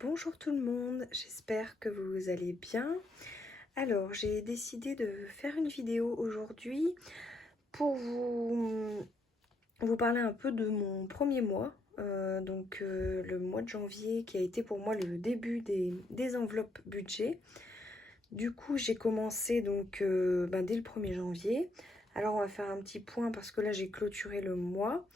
Bonjour tout le monde, j'espère que vous allez bien. Alors, j'ai décidé de faire une vidéo aujourd'hui pour vous parler un peu de mon premier mois. Le mois de janvier qui a été pour moi le début des enveloppes budget. Du coup, j'ai commencé dès le 1er janvier. Alors, on va faire un petit point parce que là, j'ai clôturé le mois.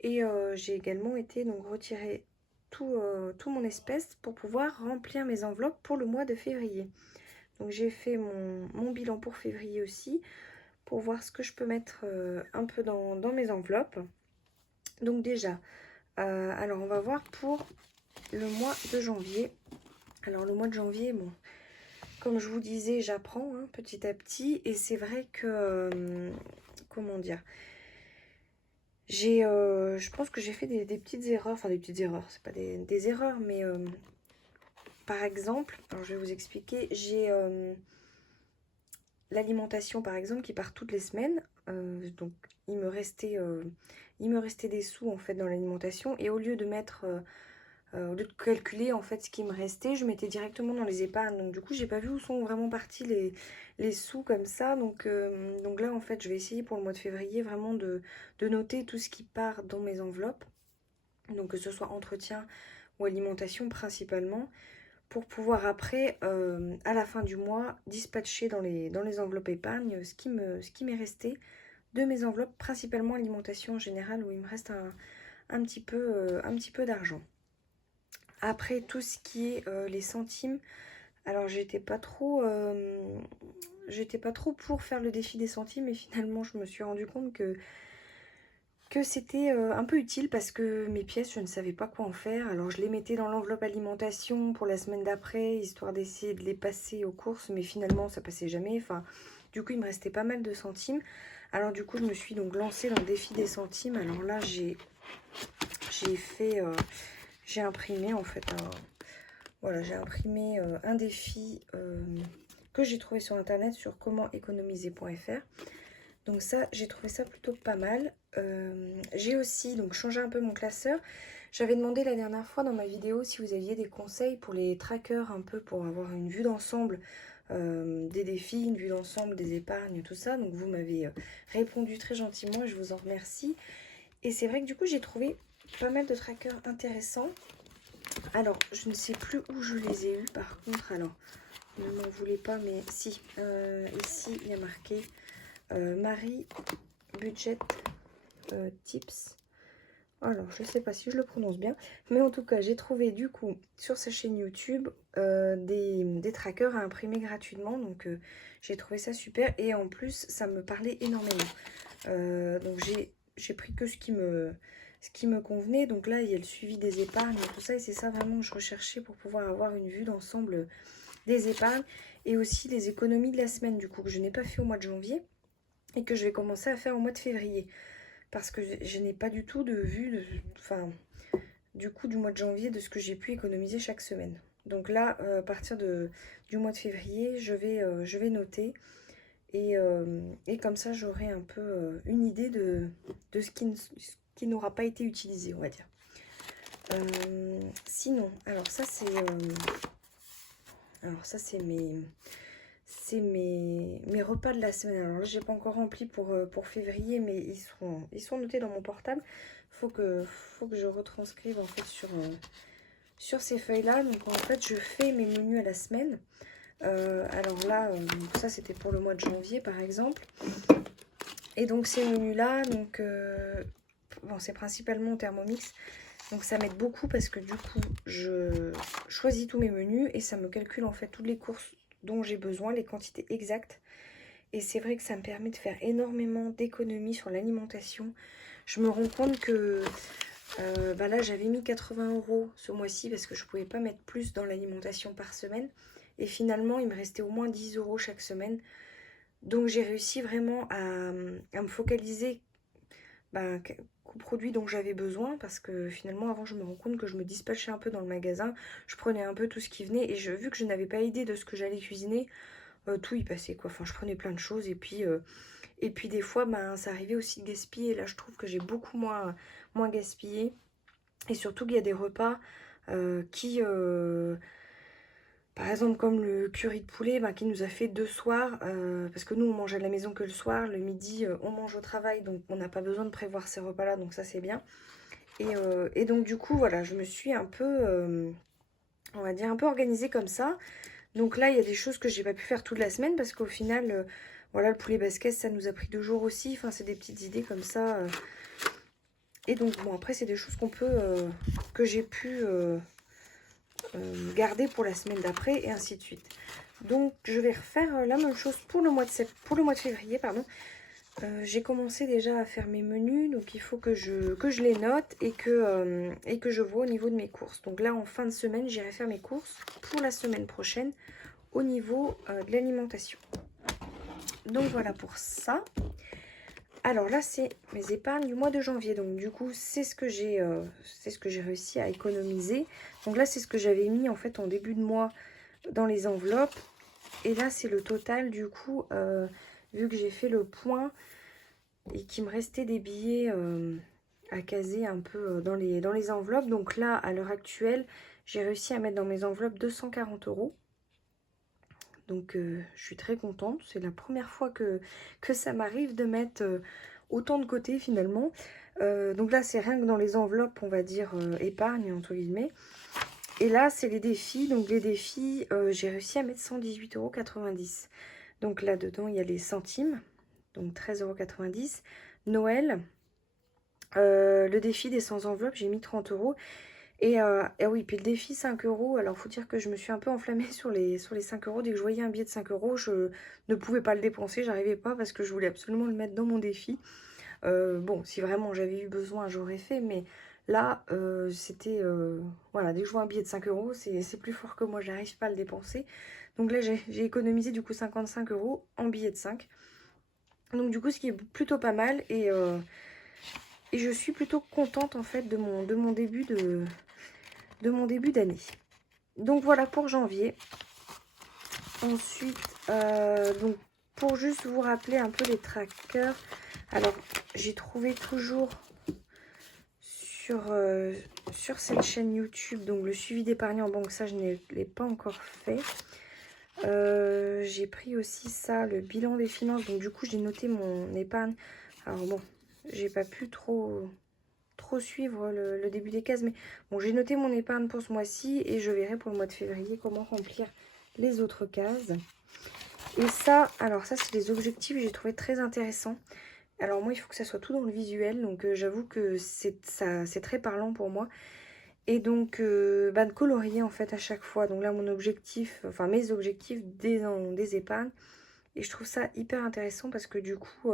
Et j'ai également été retirer tout mon espèce pour pouvoir remplir mes enveloppes pour le mois de février. Donc j'ai fait mon bilan pour février aussi pour voir ce que je peux mettre un peu dans mes enveloppes. Donc déjà, alors on va voir pour le mois de janvier. Alors le mois de janvier, bon, comme je vous disais, j'apprends petit à petit et c'est vrai que, comment dire, je pense que j'ai fait des petites erreurs, enfin des petites erreurs, c'est pas des erreurs, mais par exemple, alors je vais vous expliquer, j'ai l'alimentation par exemple qui part toutes les semaines, donc il me restait des sous en fait dans l'alimentation et au lieu de au lieu de calculer en fait ce qui me restait, je mettais directement dans les épargnes. Donc du coup, j'ai pas vu où sont vraiment partis les sous comme ça. Donc là, en fait, je vais essayer pour le mois de février vraiment de noter tout ce qui part dans mes enveloppes. Donc que ce soit entretien ou alimentation principalement, pour pouvoir après, à la fin du mois, dispatcher dans les enveloppes épargne ce qui m'est resté de mes enveloppes, principalement alimentation en général, où il me reste un petit peu d'argent. Après, tout ce qui est les centimes, alors j'étais pas trop pour faire le défi des centimes et finalement je me suis rendu compte que c'était un peu utile parce que mes pièces, je ne savais pas quoi en faire. Alors je les mettais dans l'enveloppe alimentation pour la semaine d'après, histoire d'essayer de les passer aux courses, mais finalement ça passait jamais. Enfin, du coup, il me restait pas mal de centimes. Alors du coup, je me suis donc lancée dans le défi des centimes. Alors là, j'ai imprimé en fait voilà, j'ai imprimé un défi que j'ai trouvé sur internet sur comentéconomiser.fr. Donc ça, j'ai trouvé ça plutôt pas mal. J'ai aussi donc changé un peu mon classeur. J'avais demandé la dernière fois dans ma vidéo si vous aviez des conseils pour les trackers, un peu pour avoir une vue d'ensemble des défis, une vue d'ensemble des épargnes, tout ça. Donc vous m'avez répondu très gentiment et je vous en remercie. Et c'est vrai que du coup, j'ai trouvé pas mal de trackers intéressants. Alors, je ne sais plus où je les ai eus par contre. Alors, ne m'en voulez pas, mais si. Ici, il y a marqué Marie Budget Tips. Alors, je ne sais pas si je le prononce bien, mais en tout cas, j'ai trouvé du coup sur sa chaîne YouTube des trackers à imprimer gratuitement. Donc, j'ai trouvé ça super et en plus, ça me parlait énormément. Donc, j'ai pris que ce qui me convenait. Donc là, il y a le suivi des épargnes et tout ça. Et c'est ça vraiment que je recherchais pour pouvoir avoir une vue d'ensemble des épargnes. Et aussi les économies de la semaine, du coup, que je n'ai pas fait au mois de janvier et que je vais commencer à faire au mois de février. Parce que je n'ai pas du tout de vue, du coup, du mois de janvier, de ce que j'ai pu économiser chaque semaine. Donc là, à partir du mois de février, je vais noter. Et comme ça, j'aurai un peu une idée de ce qui n'aura pas été utilisé, on va dire. Sinon, alors ça c'est mes repas de la semaine. Alors là, j'ai pas encore rempli pour février, mais ils sont notés dans mon portable. Faut que je retranscrive en fait sur ces feuilles-là. Donc en fait, je fais mes menus à la semaine. Alors là, ça c'était pour le mois de janvier par exemple. Et donc ces menus-là, bon, c'est principalement Thermomix. Donc ça m'aide beaucoup parce que du coup, je choisis tous mes menus et ça me calcule en fait toutes les courses dont j'ai besoin, les quantités exactes. Et c'est vrai que ça me permet de faire énormément d'économies sur l'alimentation. Je me rends compte que là, j'avais mis 80 € ce mois-ci parce que je ne pouvais pas mettre plus dans l'alimentation par semaine. Et finalement, il me restait au moins 10 € chaque semaine. Donc j'ai réussi vraiment à me focaliser aux produits dont j'avais besoin parce que finalement avant je me rends compte que je me dispatchais un peu dans le magasin, je prenais un peu tout ce qui venait et vu que je n'avais pas idée de ce que j'allais cuisiner, tout y passait quoi, enfin je prenais plein de choses et puis des fois ça arrivait aussi de gaspiller. Là je trouve que j'ai beaucoup moins gaspillé et surtout qu'il y a des repas qui, par exemple, comme le curry de poulet, qui nous a fait 2 soirs, parce que nous, on mange à la maison que le soir. Le midi, on mange au travail, donc on n'a pas besoin de prévoir ces repas-là, donc ça, c'est bien. Et donc, du coup, voilà, je me suis un peu, on va dire, un peu organisée comme ça. Donc là, il y a des choses que j'ai pas pu faire toute la semaine, parce qu'au final, voilà, le poulet basquez, ça nous a pris 2 jours aussi. Enfin, c'est des petites idées comme ça. Et donc, bon, après, c'est des choses que j'ai pu garder pour la semaine d'après, et ainsi de suite. Donc, je vais refaire la même chose pour le mois de février, pardon. J'ai commencé déjà à faire mes menus, donc il faut que je les note et que je vois au niveau de mes courses. Donc là, en fin de semaine, j'irai faire mes courses pour la semaine prochaine au niveau de l'alimentation. Donc voilà pour ça. Alors là, c'est mes épargnes du mois de janvier. Donc du coup, c'est ce que j'ai réussi à économiser. Donc là, c'est ce que j'avais mis en fait en début de mois dans les enveloppes. Et là, c'est le total du coup, vu que j'ai fait le point et qu'il me restait des billets à caser un peu dans les enveloppes. Donc là, à l'heure actuelle, j'ai réussi à mettre dans mes enveloppes 240 €. Donc je suis très contente. C'est la première fois que ça m'arrive de mettre autant de côté finalement. Donc là, c'est rien que dans les enveloppes, on va dire épargne, entre guillemets. Et là, c'est les défis. Donc les défis, j'ai réussi à mettre 118,90 €. Donc là-dedans, il y a les centimes. Donc 13,90 €. Noël, le défi des 100 enveloppes, j'ai mis 30 €. Et oui, puis le défi 5 €. Alors, faut dire que je me suis un peu enflammée sur les 5 €. Dès que je voyais un billet de 5 €, je ne pouvais pas le dépenser. J'arrivais pas parce que je voulais absolument le mettre dans mon défi. Bon, si vraiment j'avais eu besoin, j'aurais fait. Mais là, c'était... voilà, dès que je vois un billet de 5 €, c'est plus fort que moi. J'arrive pas à le dépenser. Donc là, j'ai économisé du coup 55 € en billets de 5. Donc du coup, ce qui est plutôt pas mal. Et je suis plutôt contente en fait de mon début d'année. Donc voilà pour janvier. Ensuite, donc pour juste vous rappeler un peu les trackers. Alors, j'ai trouvé toujours sur cette chaîne YouTube, donc le suivi d'épargne en banque, ça je ne l'ai pas encore fait. J'ai pris aussi ça, le bilan des finances. Donc du coup, j'ai noté mon épargne. Alors bon, j'ai pas pu trop suivre le début des cases, mais bon, j'ai noté mon épargne pour ce mois-ci et je verrai pour le mois de février comment remplir les autres cases. Et ça, alors ça, c'est des objectifs que j'ai trouvé très intéressants. Alors moi, il faut que ça soit tout dans le visuel, donc j'avoue que c'est très parlant pour moi. Et donc, de colorier en fait à chaque fois. Donc là, mon objectif, enfin mes objectifs des épargnes. Et je trouve ça hyper intéressant parce que du coup,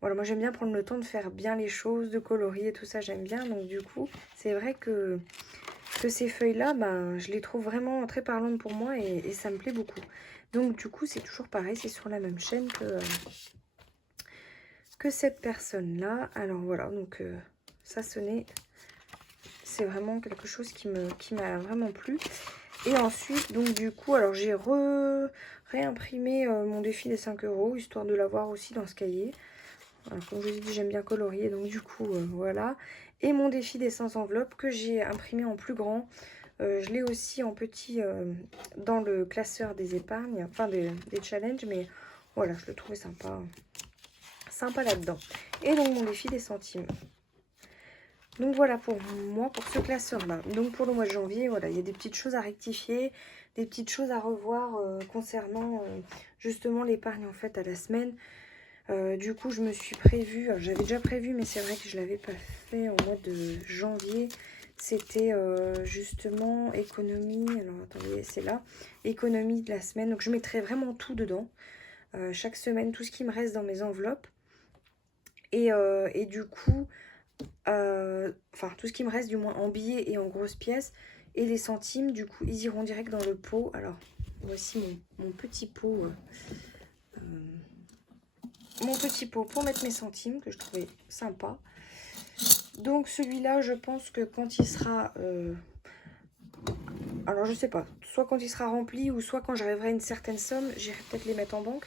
voilà, moi j'aime bien prendre le temps de faire bien les choses, de colorier, tout ça, j'aime bien. Donc du coup, c'est vrai que ces feuilles-là, je les trouve vraiment très parlantes pour moi et ça me plaît beaucoup. Donc du coup, c'est toujours pareil, c'est sur la même chaîne que cette personne-là. Alors voilà, donc ça c'est vraiment quelque chose qui m'a vraiment plu. Et ensuite, donc du coup, alors j'ai réimprimé mon défi des 5 €, histoire de l'avoir aussi dans ce cahier. Alors, comme je vous ai dit, j'aime bien colorier, donc du coup, voilà. Et mon défi des 100 enveloppes que j'ai imprimé en plus grand. Je l'ai aussi en petit dans le classeur des épargnes, enfin des challenges, mais voilà, je le trouvais sympa là-dedans. Et donc, mon défi des centimes. Donc voilà pour moi, pour ce classeur-là. Donc pour le mois de janvier, voilà, il y a des petites choses à rectifier, des petites choses à revoir concernant justement l'épargne en fait à la semaine. Du coup, je me suis prévue, j'avais déjà prévu, mais c'est vrai que je ne l'avais pas fait au mois de janvier. C'était justement économie, alors attendez, c'est là, économie de la semaine. Donc je mettrai vraiment tout dedans, chaque semaine, tout ce qui me reste dans mes enveloppes. Et du coup... enfin tout ce qui me reste du moins en billets et en grosses pièces, et les centimes du coup ils iront direct dans le pot. Alors voici mon petit pot pour mettre mes centimes que je trouvais sympa. Donc celui-là, je pense que quand il sera alors je sais pas, soit quand il sera rempli ou soit quand j'arriverai à une certaine somme, j'irai peut-être les mettre en banque.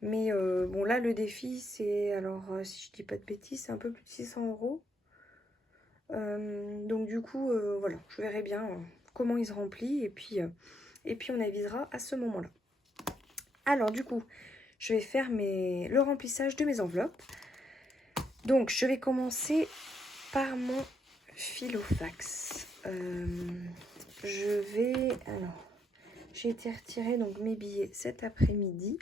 Mais bon, là le défi c'est, alors si je dis pas de bêtises, c'est un peu plus de 600 €. Donc du coup, voilà, je verrai bien comment il se remplit et puis on avisera à ce moment-là. Alors du coup, je vais faire le remplissage de mes enveloppes. Donc je vais commencer par mon Filofax. Alors, j'ai été retirer donc mes billets cet après-midi.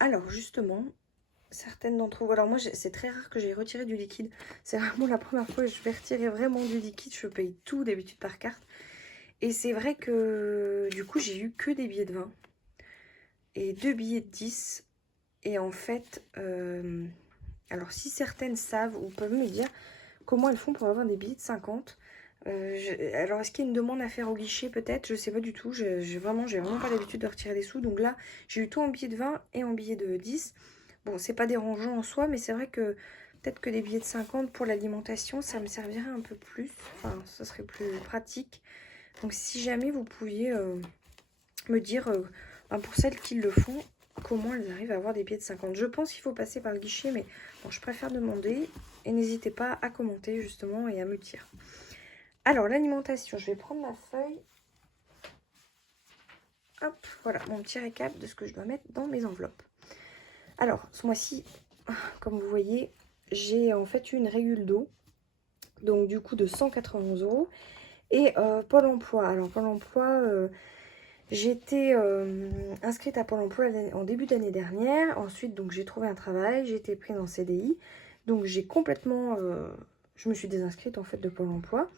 Alors justement, certaines d'entre vous, alors moi c'est très rare que j'ai retiré du liquide, c'est vraiment la première fois que je vais retirer vraiment du liquide, je paye tout d'habitude par carte. Et c'est vrai que du coup j'ai eu que des billets de 20 et 2 billets de 10. Et en fait, alors si certaines savent ou peuvent me dire comment elles font pour avoir des billets de 50. Alors est-ce qu'il y a une demande à faire au guichet peut-être? Je sais pas du tout, j'ai vraiment pas l'habitude de retirer des sous. Donc là, j'ai eu tout en billets de 20 et en billets de 10. Bon, c'est pas dérangeant en soi, mais c'est vrai que peut-être que des billets de 50 pour l'alimentation, ça me servirait un peu plus. Enfin, ça serait plus pratique. Donc si jamais vous pouviez me dire, pour celles qui le font, comment elles arrivent à avoir des billets de 50. Je pense qu'il faut passer par le guichet, mais bon, je préfère demander. Et n'hésitez pas à commenter justement et à me dire. Alors, l'alimentation, je vais prendre ma feuille. Hop, voilà, mon petit récap de ce que je dois mettre dans mes enveloppes. Alors, ce mois-ci, comme vous voyez, j'ai en fait une régule d'eau. Donc, du coup, de 191 €. Et Pôle emploi. Alors, Pôle emploi, j'étais inscrite à Pôle emploi en début d'année dernière. Ensuite, donc, j'ai trouvé un travail. J'ai été prise en CDI. Donc, j'ai complètement... je me suis désinscrite, en fait, de Pôle emploi.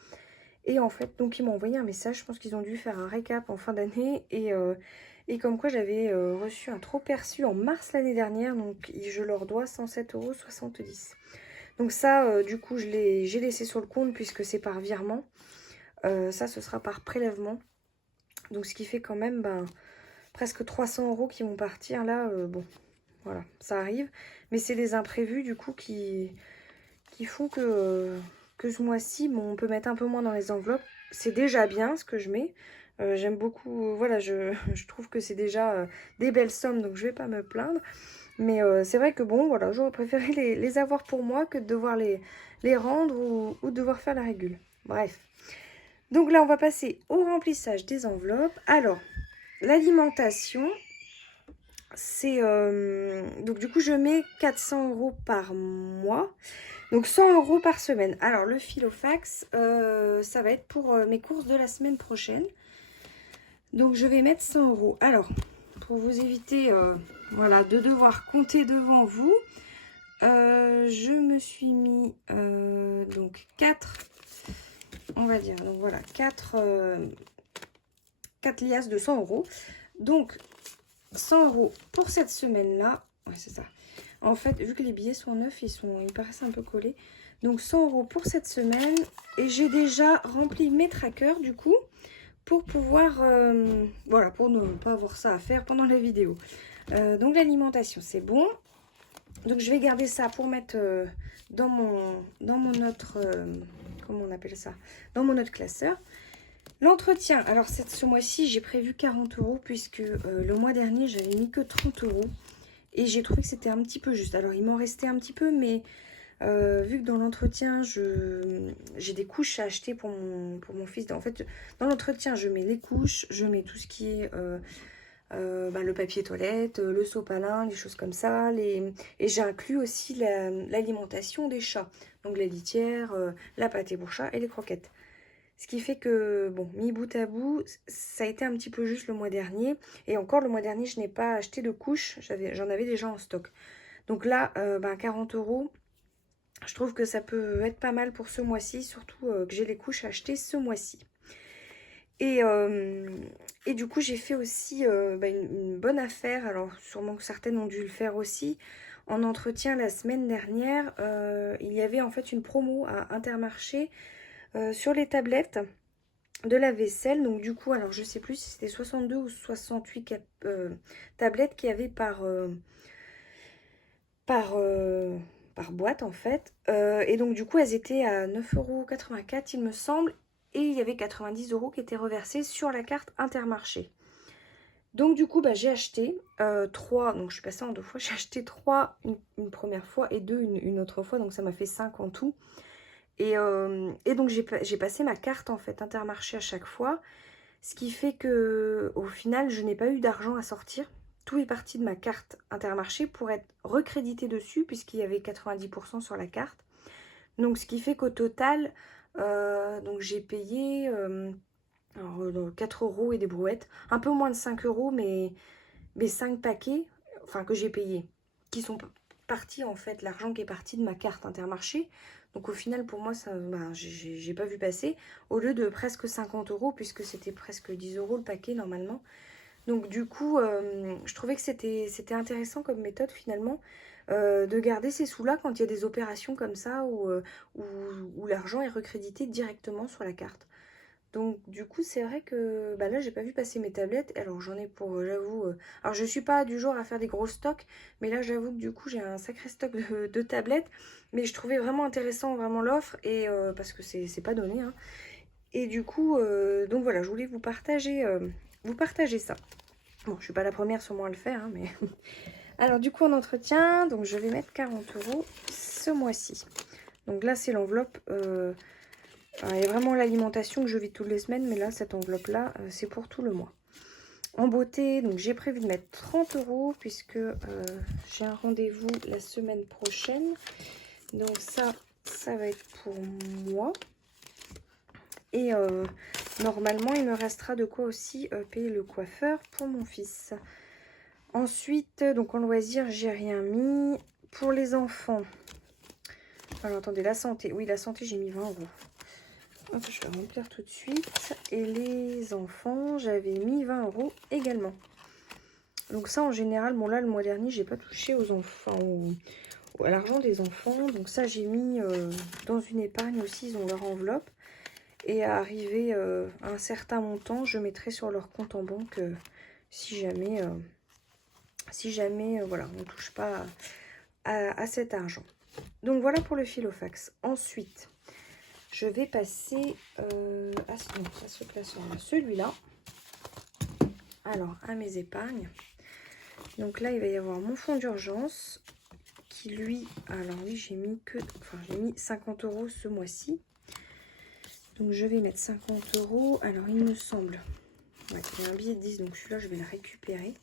Et en fait, donc, ils m'ont envoyé un message. Je pense qu'ils ont dû faire un récap en fin d'année. Et comme quoi, j'avais reçu un trop perçu en mars l'année dernière. Donc, je leur dois 107,70 €. Donc ça, du coup, j'ai laissé sur le compte puisque c'est par virement. Ça, ce sera par prélèvement. Donc, ce qui fait quand même presque 300 € qui vont partir. Là, bon, voilà, ça arrive. Mais c'est les imprévus, du coup, qui font que ce mois-ci, bon, on peut mettre un peu moins dans les enveloppes. C'est déjà bien ce que je mets. J'aime beaucoup, voilà, je trouve que c'est déjà des belles sommes, donc je vais pas me plaindre. Mais c'est vrai que bon, voilà, j'aurais préféré les avoir pour moi que de devoir les rendre ou devoir faire la régule. Bref. Donc là, on va passer au remplissage des enveloppes. Alors, l'alimentation, c'est... donc du coup, je mets 400 € par mois. Donc 100 € par semaine. Alors, le Filofax, ça va être pour mes courses de la semaine prochaine. Donc, je vais mettre 100 €. Alors, pour vous éviter voilà, de devoir compter devant vous, je me suis mis donc 4, on va dire, donc voilà, 4 liasses de 100 €. Donc, 100 € pour cette semaine-là. Ouais, c'est ça. En fait, vu que les billets sont neufs, ils paraissent un peu collés. Donc, 100 € pour cette semaine. Et j'ai déjà rempli mes trackers, du coup, pour pouvoir, voilà, pour ne pas avoir ça à faire pendant la vidéo. Donc, l'alimentation, c'est bon. Donc, je vais garder ça pour mettre dans mon autre, comment on appelle ça? Dans mon autre classeur. L'entretien, alors ce mois-ci, j'ai prévu 40 € puisque le mois dernier, j'avais mis que 30 € et j'ai trouvé que c'était un petit peu juste. Alors, il m'en restait un petit peu, mais vu que dans l'entretien, j'ai des couches à acheter pour mon fils. En fait, dans l'entretien, je mets les couches, je mets tout ce qui est le papier toilette, le sopalin, les choses comme ça. Et j'ai inclus aussi l'alimentation des chats. Donc, la litière, la pâtée pour chat et les croquettes. Ce qui fait que, bon, mis bout à bout, ça a été un petit peu juste le mois dernier. Et encore, le mois dernier, je n'ai pas acheté de couches. J'en avais déjà en stock. Donc là, 40 €, je trouve que ça peut être pas mal pour ce mois-ci. Surtout que j'ai les couches à acheter ce mois-ci. Et du coup, j'ai fait aussi une bonne affaire. Alors, sûrement que certaines ont dû le faire aussi. En entretien, la semaine dernière, il y avait en fait une promo à Intermarché sur les tablettes de la vaisselle. Donc du coup, alors je sais plus si c'était 62 ou 68 tablettes qu'il y avait par boîte en fait. Et donc du coup, elles étaient à 9,84 € il me semble. Et il y avait 90 € qui étaient reversés sur la carte Intermarché. Donc du coup, bah, j'ai acheté 3, donc je suis passée en 2 fois, j'ai acheté 3 une première fois et 2 une autre fois, donc ça m'a fait 5 en tout. Et donc j'ai passé ma carte en fait Intermarché à chaque fois, ce qui fait que au final je n'ai pas eu d'argent à sortir. Tout est parti de ma carte Intermarché pour être recrédité dessus puisqu'il y avait 90% sur la carte. Donc ce qui fait qu'au total, donc j'ai payé 4 € et des brouettes, un peu moins de 5 € mais 5 paquets, enfin que j'ai payé, qui sont partis en fait, l'argent qui est parti de ma carte Intermarché. Donc au final pour moi, ça, bah, j'ai pas vu passer, au lieu de presque 50 € puisque c'était presque 10 € le paquet normalement. Donc du coup, je trouvais que c'était intéressant comme méthode finalement, de garder ces sous-là quand il y a des opérations comme ça où l'argent est recrédité directement sur la carte. Donc du coup c'est vrai que bah là j'ai pas vu passer mes tablettes. Alors j'en ai pour j'avoue, alors je suis pas du genre à faire des gros stocks, mais là j'avoue que du coup j'ai un sacré stock de tablettes. Mais je trouvais vraiment intéressant vraiment l'offre et parce que c'est pas donné, hein. Et du coup donc voilà, je voulais vous partager ça. Bon, je suis pas la première sûrement à le faire, hein, mais alors du coup en entretien, donc je vais mettre 40 € ce mois-ci. Donc là c'est l'enveloppe. Il y a vraiment l'alimentation que je vis toutes les semaines, mais là, cette enveloppe-là, c'est pour tout le mois. En beauté, donc j'ai prévu de mettre 30 € puisque j'ai un rendez-vous la semaine prochaine. Donc ça va être pour moi. Et normalement, il me restera de quoi aussi payer le coiffeur pour mon fils. Ensuite, donc en loisir, j'ai rien mis. Pour les enfants, alors attendez, la santé. Oui, la santé, j'ai mis 20 €. Hop, je vais remplir tout de suite. Et les enfants, j'avais mis 20 € également. Donc ça, en général, bon là, le mois dernier, j'ai pas touché aux enfants, à l'argent des enfants. Donc ça, j'ai mis dans une épargne aussi, ils ont leur enveloppe. Et à arriver à un certain montant, je mettrai sur leur compte en banque si jamais, voilà, on ne touche pas à cet argent. Donc voilà pour le filofax. Ensuite, je vais passer à ce classeur-là, celui-là. Alors, à mes épargnes. Donc là, il va y avoir mon fonds d'urgence qui, lui, alors oui, j'ai mis 50 € ce mois-ci. Donc, je vais mettre 50 €. Alors, il me semble, ouais, il y a un billet de 10, donc celui-là, je vais le récupérer.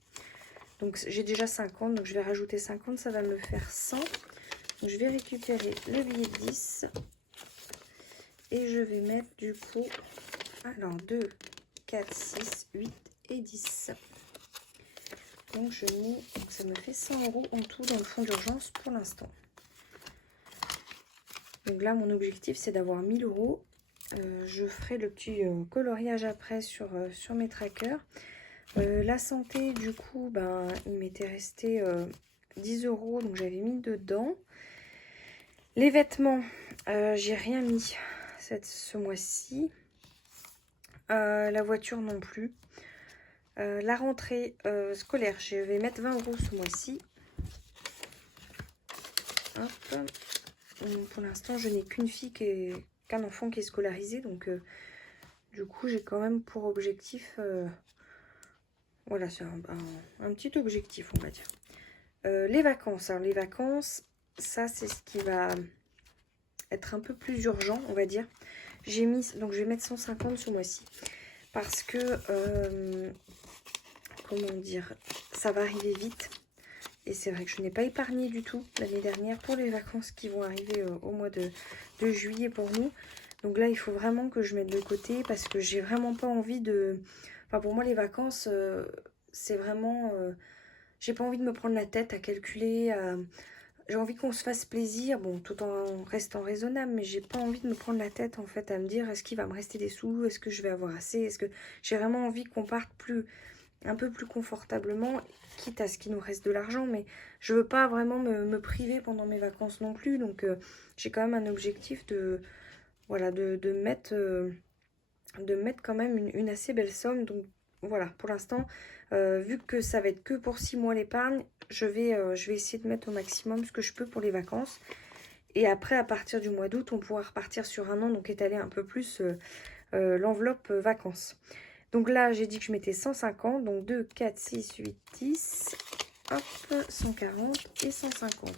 Donc, j'ai déjà 50, donc je vais rajouter 50, ça va me faire 100. Donc, je vais récupérer le billet de 10. Et je vais mettre du coup, alors 2, 4, 6, 8 et 10. Donc je mets, donc ça me fait 100 € en tout dans le fonds d'urgence pour l'instant. Donc là mon objectif c'est d'avoir 1000 €. Je ferai le petit coloriage après sur mes trackers. La santé du coup, ben, il m'était resté 10 €, donc j'avais mis dedans. Les vêtements, j'ai rien mis ce mois-ci. La voiture non plus. La rentrée scolaire, je vais mettre 20 € ce mois-ci. Hop. Pour l'instant, je n'ai qu'un enfant qui est scolarisé. Donc, du coup, j'ai quand même pour objectif... voilà, c'est un petit objectif, on va dire. Les vacances. Alors, les vacances, ça, c'est ce qui va être un peu plus urgent, on va dire. J'ai mis... Donc, je vais mettre 150 ce mois-ci. Parce que... comment dire, ça va arriver vite et c'est vrai que je n'ai pas épargné du tout l'année dernière pour les vacances qui vont arriver au mois de juillet pour nous. Donc là il faut vraiment que je mette de côté parce que j'ai vraiment pas envie de, enfin pour moi les vacances c'est vraiment j'ai pas envie de me prendre la tête à calculer, j'ai envie qu'on se fasse plaisir, bon, tout en restant raisonnable, mais j'ai pas envie de me prendre la tête en fait à me dire est-ce qu'il va me rester des sous, est-ce que je vais avoir assez, est-ce que j'ai vraiment envie qu'on parte un peu plus confortablement, quitte à ce qu'il nous reste de l'argent, mais je veux pas vraiment me priver pendant mes vacances non plus, donc j'ai quand même un objectif de, voilà, de mettre quand même une assez belle somme, donc voilà, pour l'instant, vu que ça va être que pour 6 mois l'épargne, je vais essayer de mettre au maximum ce que je peux pour les vacances, et après, à partir du mois d'août, on pourra repartir sur un an, donc étaler un peu plus l'enveloppe vacances. Donc là, j'ai dit que je mettais 150. Donc 2, 4, 6, 8, 10. Hop, 140 et 150.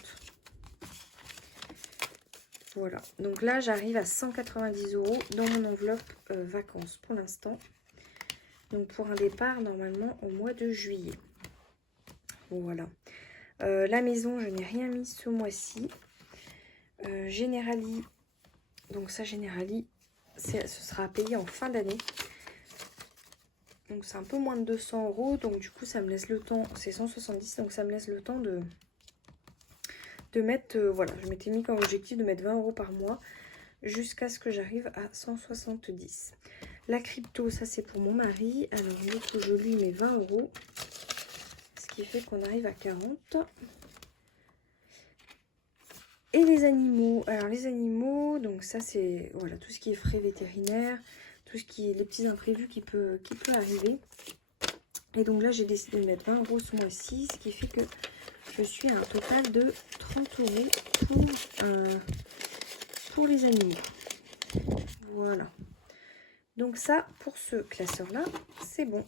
Voilà. Donc là, j'arrive à 190 € dans mon enveloppe vacances pour l'instant. Donc pour un départ, normalement, au mois de juillet. Voilà. La maison, je n'ai rien mis ce mois-ci. Generali. Donc ça, Generali, ce sera payé en fin d'année. Donc c'est un peu moins de 200 €. Donc du coup, ça me laisse le temps. C'est 170. Donc ça me laisse le temps de mettre... voilà, je m'étais mis comme objectif de mettre 20 € par mois. Jusqu'à ce que j'arrive à 170. La crypto, ça c'est pour mon mari. Alors du coup, je lui mets 20 €. Ce qui fait qu'on arrive à 40. Et les animaux, alors les animaux, donc ça c'est voilà tout ce qui est frais vétérinaires, tout ce qui est les petits imprévus qui peut arriver. Et donc là j'ai décidé de mettre 20 € ce mois-ci, ce qui fait que je suis à un total de 30 € pour les animaux. Voilà. Donc ça pour ce classeur-là, c'est bon.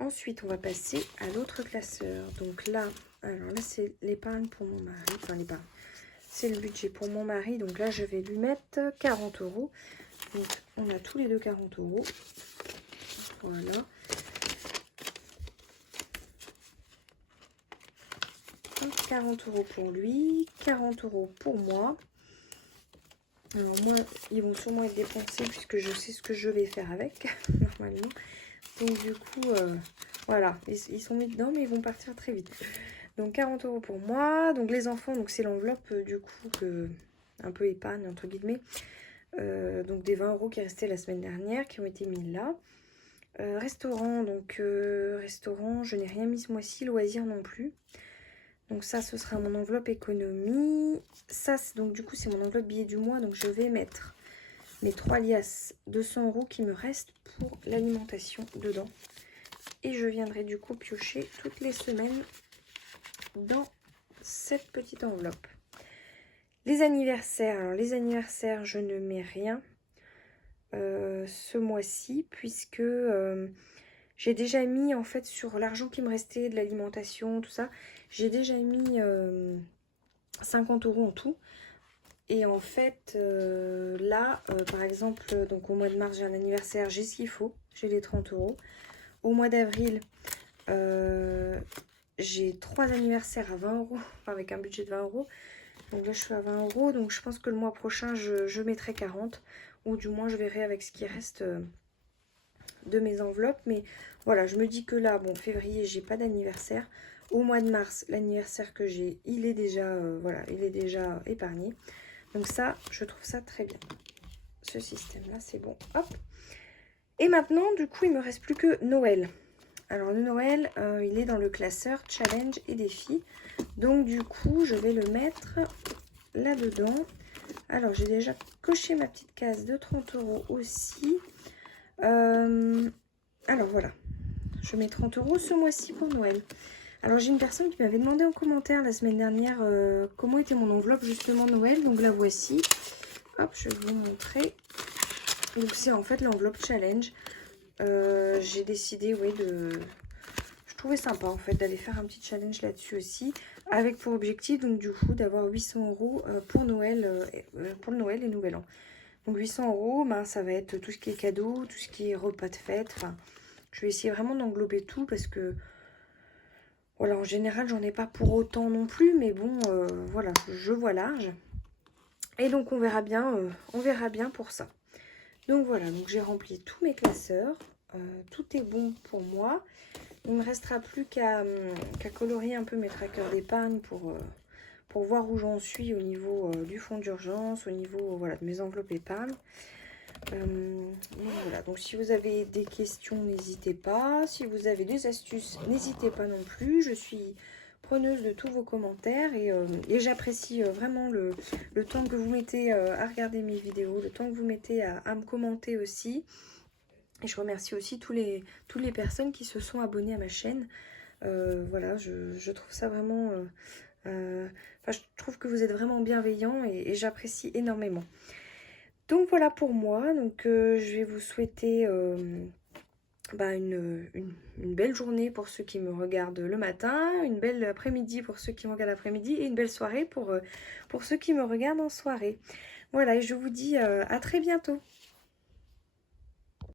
Ensuite, on va passer à l'autre classeur. Donc là, alors là, c'est l'épargne pour mon mari. Enfin, l'épargne. C'est le budget pour mon mari. Donc là, je vais lui mettre 40 €. Donc, on a tous les deux 40 €. Voilà. Donc, 40 € pour lui. 40 € pour moi. Alors moi, ils vont sûrement être dépensés puisque je sais ce que je vais faire avec, normalement. Donc du coup, voilà, ils sont mis dedans, mais ils vont partir très vite. Donc 40 € pour moi. Donc les enfants, donc c'est l'enveloppe du coup un peu épargne entre guillemets. Donc des 20 € qui restaient la semaine dernière, qui ont été mis là. Restaurant, donc restaurant, je n'ai rien mis ce mois-ci. Loisirs non plus. Donc ça, ce sera mon enveloppe économie. Ça, donc du coup, c'est mon enveloppe billet du mois. Donc je vais mettre mes 3 liasses 200 € qui me restent pour l'alimentation dedans. Et je viendrai du coup piocher toutes les semaines dans cette petite enveloppe. Les anniversaires. Alors les anniversaires, je ne mets rien ce mois-ci puisque j'ai déjà mis en fait sur l'argent qui me restait de l'alimentation, tout ça. J'ai déjà mis 50 € en tout. Et en fait, là, par exemple, donc au mois de mars, j'ai un anniversaire, j'ai ce qu'il faut, j'ai les 30 €. Au mois d'avril, j'ai 3 anniversaires à 20 €, avec un budget de 20 €. Donc là, je suis à 20 €. Donc je pense que le mois prochain, je mettrai 40. Ou du moins, je verrai avec ce qui reste de mes enveloppes. Mais voilà, je me dis que là, bon, février, j'ai pas d'anniversaire. Au mois de mars, l'anniversaire que j'ai, il est déjà, voilà, il est déjà épargné. Donc ça, je trouve ça très bien. Ce système-là, c'est bon. Hop. Et maintenant, du coup, il me reste plus que Noël. Alors, le Noël, il est dans le classeur Challenge et Défi. Donc, du coup, je vais le mettre là-dedans. Alors, j'ai déjà coché ma petite case de 30 € aussi. Alors, voilà. Je mets 30 € ce mois-ci pour Noël. Alors, j'ai une personne qui m'avait demandé en commentaire la semaine dernière comment était mon enveloppe justement Noël. Donc, la voici. Hop, je vais vous montrer. Donc, c'est en fait l'enveloppe challenge. J'ai décidé, oui, je trouvais sympa, en fait, d'aller faire un petit challenge là-dessus aussi. Avec pour objectif, donc, du coup, d'avoir 800 € pour Noël, pour le Noël et Nouvel An. Donc, 800 €, ben, ça va être tout ce qui est cadeau, tout ce qui est repas de fête. Enfin, je vais essayer vraiment d'englober tout parce que... Voilà, en général, j'en ai pas pour autant non plus, mais bon, voilà, je vois large. Et donc, on verra bien pour ça. Donc, voilà, donc j'ai rempli tous mes classeurs. Tout est bon pour moi. Il ne me restera plus qu'à colorier un peu mes trackers d'épargne pour voir où j'en suis au niveau du fonds d'urgence, au niveau voilà, de mes enveloppes épargne. Voilà, donc si vous avez des questions, n'hésitez pas. Si vous avez des astuces, n'hésitez pas non plus. Je suis preneuse de tous vos commentaires et j'apprécie vraiment le temps que vous mettez à regarder mes vidéos, le temps que vous mettez à me commenter aussi. Et je remercie aussi toutes les personnes qui se sont abonnées à ma chaîne. Voilà, je trouve ça vraiment... enfin, je trouve que vous êtes vraiment bienveillants et j'apprécie énormément. Donc voilà, Donc voilà pour moi. Donc je vais vous souhaiter une belle journée pour ceux qui me regardent le matin, une belle après-midi pour ceux qui me regardent l'après-midi et une belle soirée pour ceux qui me regardent en soirée. Voilà, et je vous dis à très bientôt.